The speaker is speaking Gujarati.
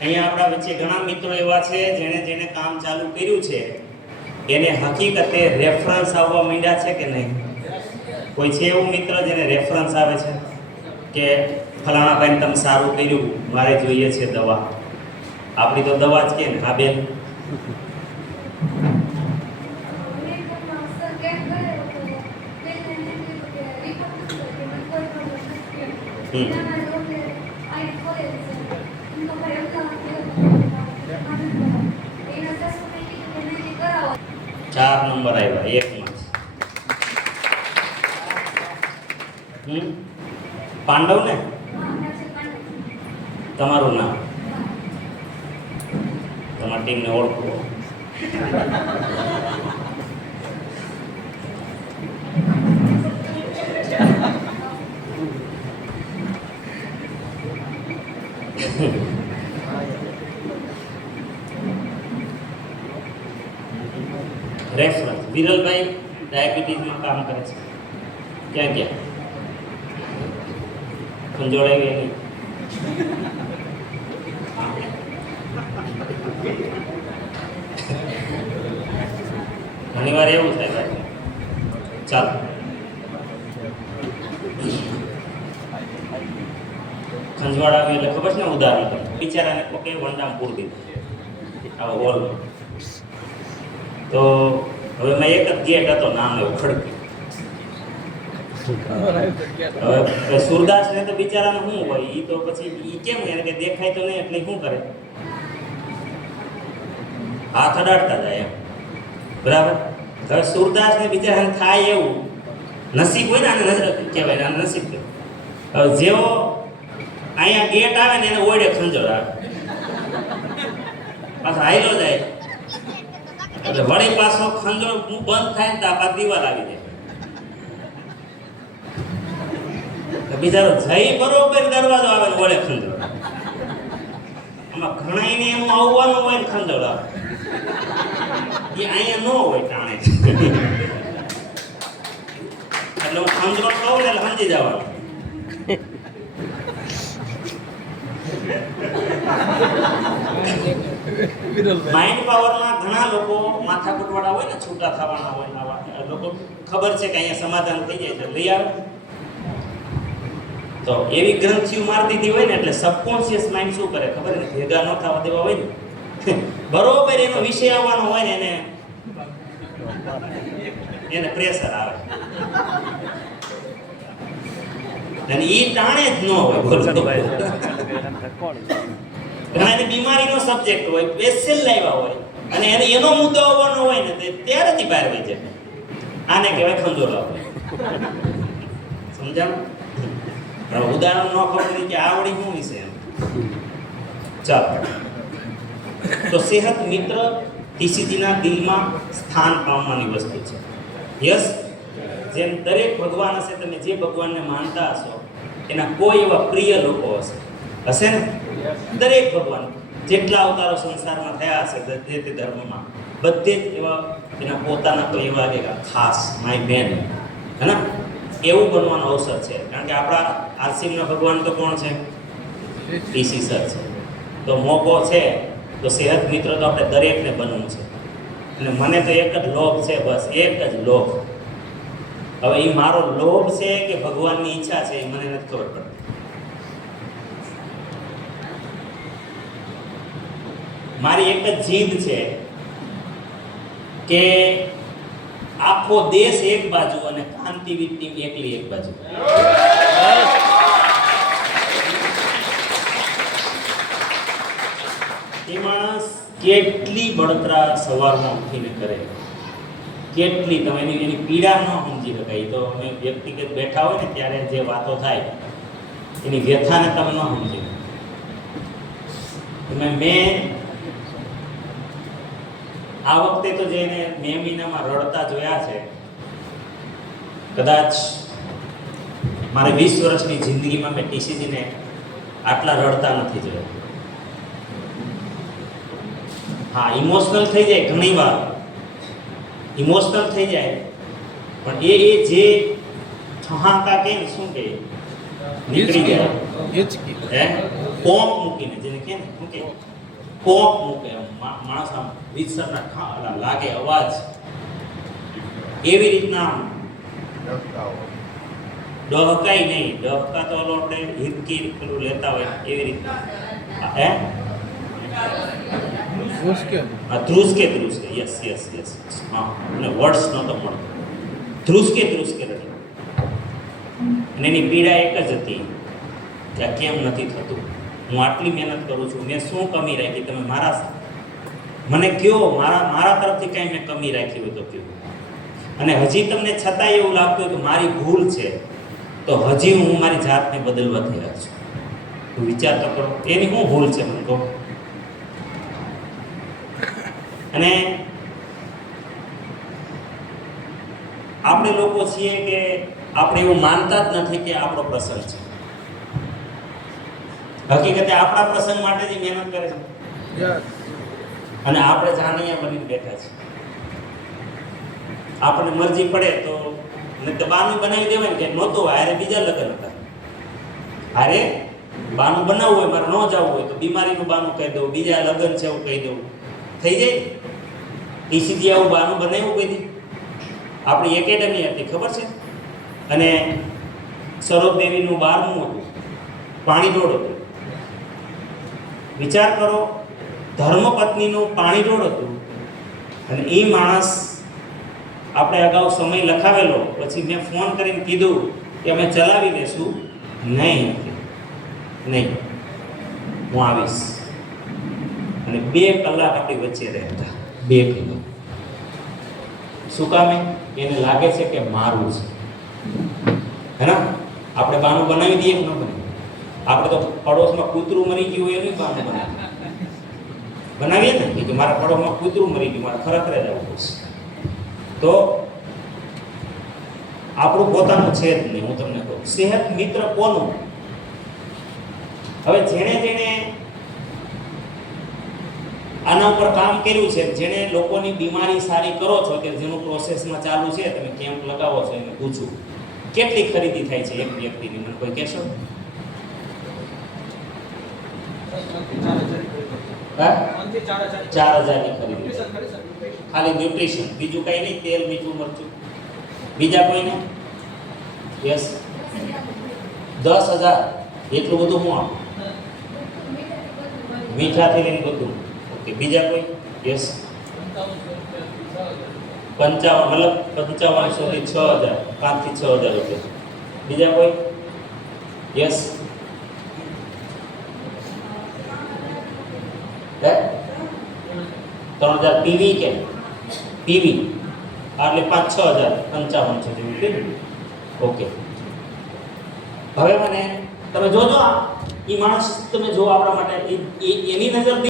અહીંયા આપણા વચ્ચે ઘણા મિત્રો એવા છે જેણે કામ ચાલુ કર્યું છે, એને હકીકતે રેફરન્સ આવવા માંડ્યા છે કે નહીં? કોઈ છે એવું મિત્ર જેને રેફરન્સ આવે છે કે ફલાણા ભાઈને તમે સારું કર્યું, મારે જોઈએ છે દવા? આપણી તો દવા જ કે ને. હા બેન, ચાર નંબર આવ્યા એકમાં. પાંડવ ને તમારું નામ, તમારી ટીમને ઓળખો. રેફરન્સ વિરલભાઈ ડાયાબિટીસમાં કામ કરે છે. ક્યાં ક્યાં ખંજોળાવી એની ઘણી વાર એવું થાય ભાઈ. ચાલો ખંજવાળાવી એટલે ખબર છે ને, ઉદાહરણ બિચારાને કોકે વંડામ પૂર દીધું આવો હોલ. તો હવે મેં એક જ ગેટ હતો નામ એવો ખડકી. હવે સુરદાસ ને તો બિચારાનું શું હોય, એ તો પછી એ કેમ એને કે દેખાય તો નહીં એટલે શું કરે, હાથ અડાડતા જાય એમ. બરાબર. હવે સુરદાસ ને બિચારાને થાય એવું નસીબ હોય ને, આને કહેવાય, આને નસીબ કહેવાય. હવે જેવો અહીંયા ગેટ આવે ને એને ઓળે ખંજર આવે, પાછો હાઈલો જાય એટલે વળી પાછો ખંજર બંધ થાય ને આ દીવાલ આવી જાય. બિચારો જઈ બરોબર દરવાજો આવે ને વળે ખંજર. આમાં ઘણા ને એનું આવવાનું હોય ને ખંજર આવે, એ અહીંયા ન હોય ટાણે. એટલે હું ખંજરો કહું ને એટલે સમજી જવાનું. માઇન્ડ પાવરમાં ઘણા લોકો માથાકૂટવાળા હોય ને, છૂટા થવાના હોય, આવા લોકો ખબર છે કે અહીંયા સમાધાન થઈ જાય છે, લઈ આવે. તો એવી ગ્રંથિઓ મારી દીધી હોય ને એટલે સબકોન્શિયસ માઇન્ડ શું કરે ખબર ને, ભેગા ન થવા દેવા હોય ને, બરોબર એનો વિષય આવવાનો હોય ને એને પ્રેશર આવે અને એ ટાણે જ ન હોય. ઘણા બીમારીનો સબ્જેક્ટ હોય, સ્પેશિયલ લાવ્યા હોય અને એને એનો મુદ્દો આવવાનો હોય ને ત્યારેથી બહાર વહી જાય. આને કહેવાય ખંજોળા હોય. સમજાણું? ઉદાહરણ ન ખબર કે આવડી શું વિશે એમ. ચાલો, તો સેહત મિત્ર ટીસીજીના દિલમાં સ્થાન પામવાની વસ્તુ છે. યસ, જેમ દરેક ભગવાન હશે, તમે જે ભગવાનને માનતા હશો એના કોઈ એવા પ્રિય લોકો હશે ને. દરેક ભગવાન જેટલા અવતારો સંસારમાં થયા હશે તે ધર્મમાં, બધે જ એવા એના પોતાના કોઈ એવા ખાસ માય બેન હે ને, એવું બનવાનો અવસર છે. કારણ કે આપણા આરસીમના ભગવાન તો કોણ છે? ટીસી સર છે. તો મોકો છે તો સેહત મિત્ર તો આપણે દરેકને બનવું છે. અને મને તો એક જ લોભ છે, બસ એક જ લોભ. હવે એ મારો લોભ છે કે ભગવાનની ઈચ્છા છે એ મને નથી ખબર પડતી. મારી એક જ જીદ છે કે આખો દેશ એક બાજુ અને કાંતિવીર ટીમ એકલી એક બાજુ. એ માણસ કેટલી બળતરા સવારમાં ઉઠીને કરે, કેટલી તમે એની પીડા ન સમજી શકાય. તો અમે વ્યક્તિગત બેઠા હોય ને ત્યારે જે વાતો થાય એની વ્યથાને તમે ન સમજી. મેં આ વખતે તો જેને મે મહિનામાં રડતા જોયા છે, કદાચ મારે 20 વર્ષની જિંદગીમાં મેં ટીસીજીને આટલા રડતા નથી જોયા. હા, ઇમોશનલ થઈ જાય, ઘણી વાર ઇમોશનલ થઈ જાય, પણ એ જે ઠહાકા કે ને શું કે નીકળી ગયા, હે પોંપ મૂકીને જેને કે ને શું કે કોક મૂકે એમ માણસ આમ વિસરના લાગે અવાજ એવી રીતના આમ ડહકાય નહીં, ડહકા તો ઓલો આપણે હિરકી પેલું લેતા હોય એવી રીતના હે ધ્રુસકે યસ યસ યસ હા, અને વર્ડ્સ નહોતો મળતો, ધ્રુસકે રડી. અને એની પીડા એક જ હતી કે આ કેમ નથી થતું, હું આટલી મહેનત કરું છું, મેં શું કમી રાખી, તમે મને કયો, મારા તરફથી કાંઈ મેં કમી રાખી હોય તો કયો. અને હજી તમને છતાંય એવું લાગતું હોય કે મારી ભૂલ છે, તો હજી હું મારી જાતને બદલવા તૈયાર છું. તો વિચાર તો કરો, એની શું ભૂલ છે મને કહો. અને આપણે લોકો છીએ કે આપણે એવું માનતા જ નથી કે આપણો પ્રસંગ છે. હકીકતે આપણા પ્રસંગ માટે જ મહેનત કરે છે, અને આપણે જાણીયા બનીને બેઠા છે. આપણને મરજી પડે તો બાનું બનાવી દેવાય કે નહોતું હારે બીજા લગ્ન હતા, હારે બાનું બનાવવું હોય, મારે ન જવું હોય તો બીમારીનું બાનું કહી દઉં, બીજા લગ્ન છે એવું કહી દઉં, થઈ જાય. ઈસીજી આવું બાનું બનાવ્યું કોઈ દી? આપણી એકેડમી હતી ખબર છે, અને સરોજ દેવીનું 12મું હતું, પાણી ઢોળ હતું. વિચાર કરો, ધર્મપત્નીનું પાણી ઢોળ હતું, અને એ માણસ આપણે અગાઉ સમય લખાવેલો, પછી મેં ફોન કરીને કીધું કે અમે ચલાવી લેશું. નહીં, હું આવીશ. અને 2 કલાક આપણી વચ્ચે રહેતા, 2 કલાક. શું કામે? એને લાગે છે કે મારું છે, હે ને? આપણે બાનું બનાવી દઈએ કે ન બનાવીએ? આપણે તો પડોશમાં કૂતરું મરી ગયું હોય એની બાનું બનાવીએ ને કે મારા પડોશમાં કૂતરું મરી ગયું, મારે ખરેખર જવું પડશે. તો આપણું પોતાનું છે જ નહીં. હું તમને કહું, સેહત મિત્ર કોનું? હવે જેણે આના ઉપર કામ કર્યું છે, જેણે લોકોની બીમારી સારી કરો છો, કે જેનું પ્રોસેસમાં ચાલુ છે, તમે કેમ્પ લગાવો છો, એને પૂછું કેટલી ખરીદી થાય છે એક વ્યક્તિની, મને કોઈ કહેશો? 4,000ની ખરીદી ખાલી ન્યુટ્રિશન, બીજું કઈ નહીં, તેલ મીઠું મરચું. બીજા કોઈને? યસ, 10,000. એટલું બધું હું આપું, મીઠાથી લઈને બધું. ઓકે, બીજા કોઈ? યસ, 55 મતલબ 5500 થી 6,000, 5 થી 6,000 રૂપિયા. બીજા કોઈ? યસ, 3,000 પીવી કે પીવી એટલે 5-6,000, 5500 જેવું કીધું. ઓકે, હવે મને તમે જોજો, એ માણસ તમે જો આપણા માટે એની નજર